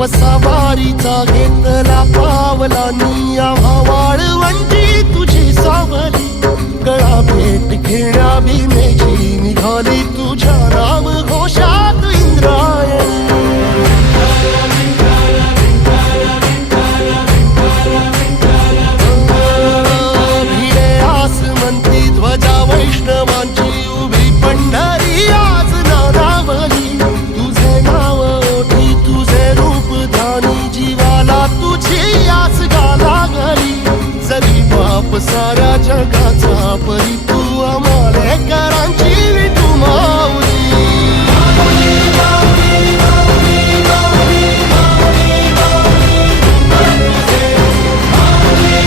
वसावारीचा घेतला पावलानी वाळवंची तुझी सावली. गळा भेट घेण्या भीमेची निघाली शाप साऱ्या जगाचा परिप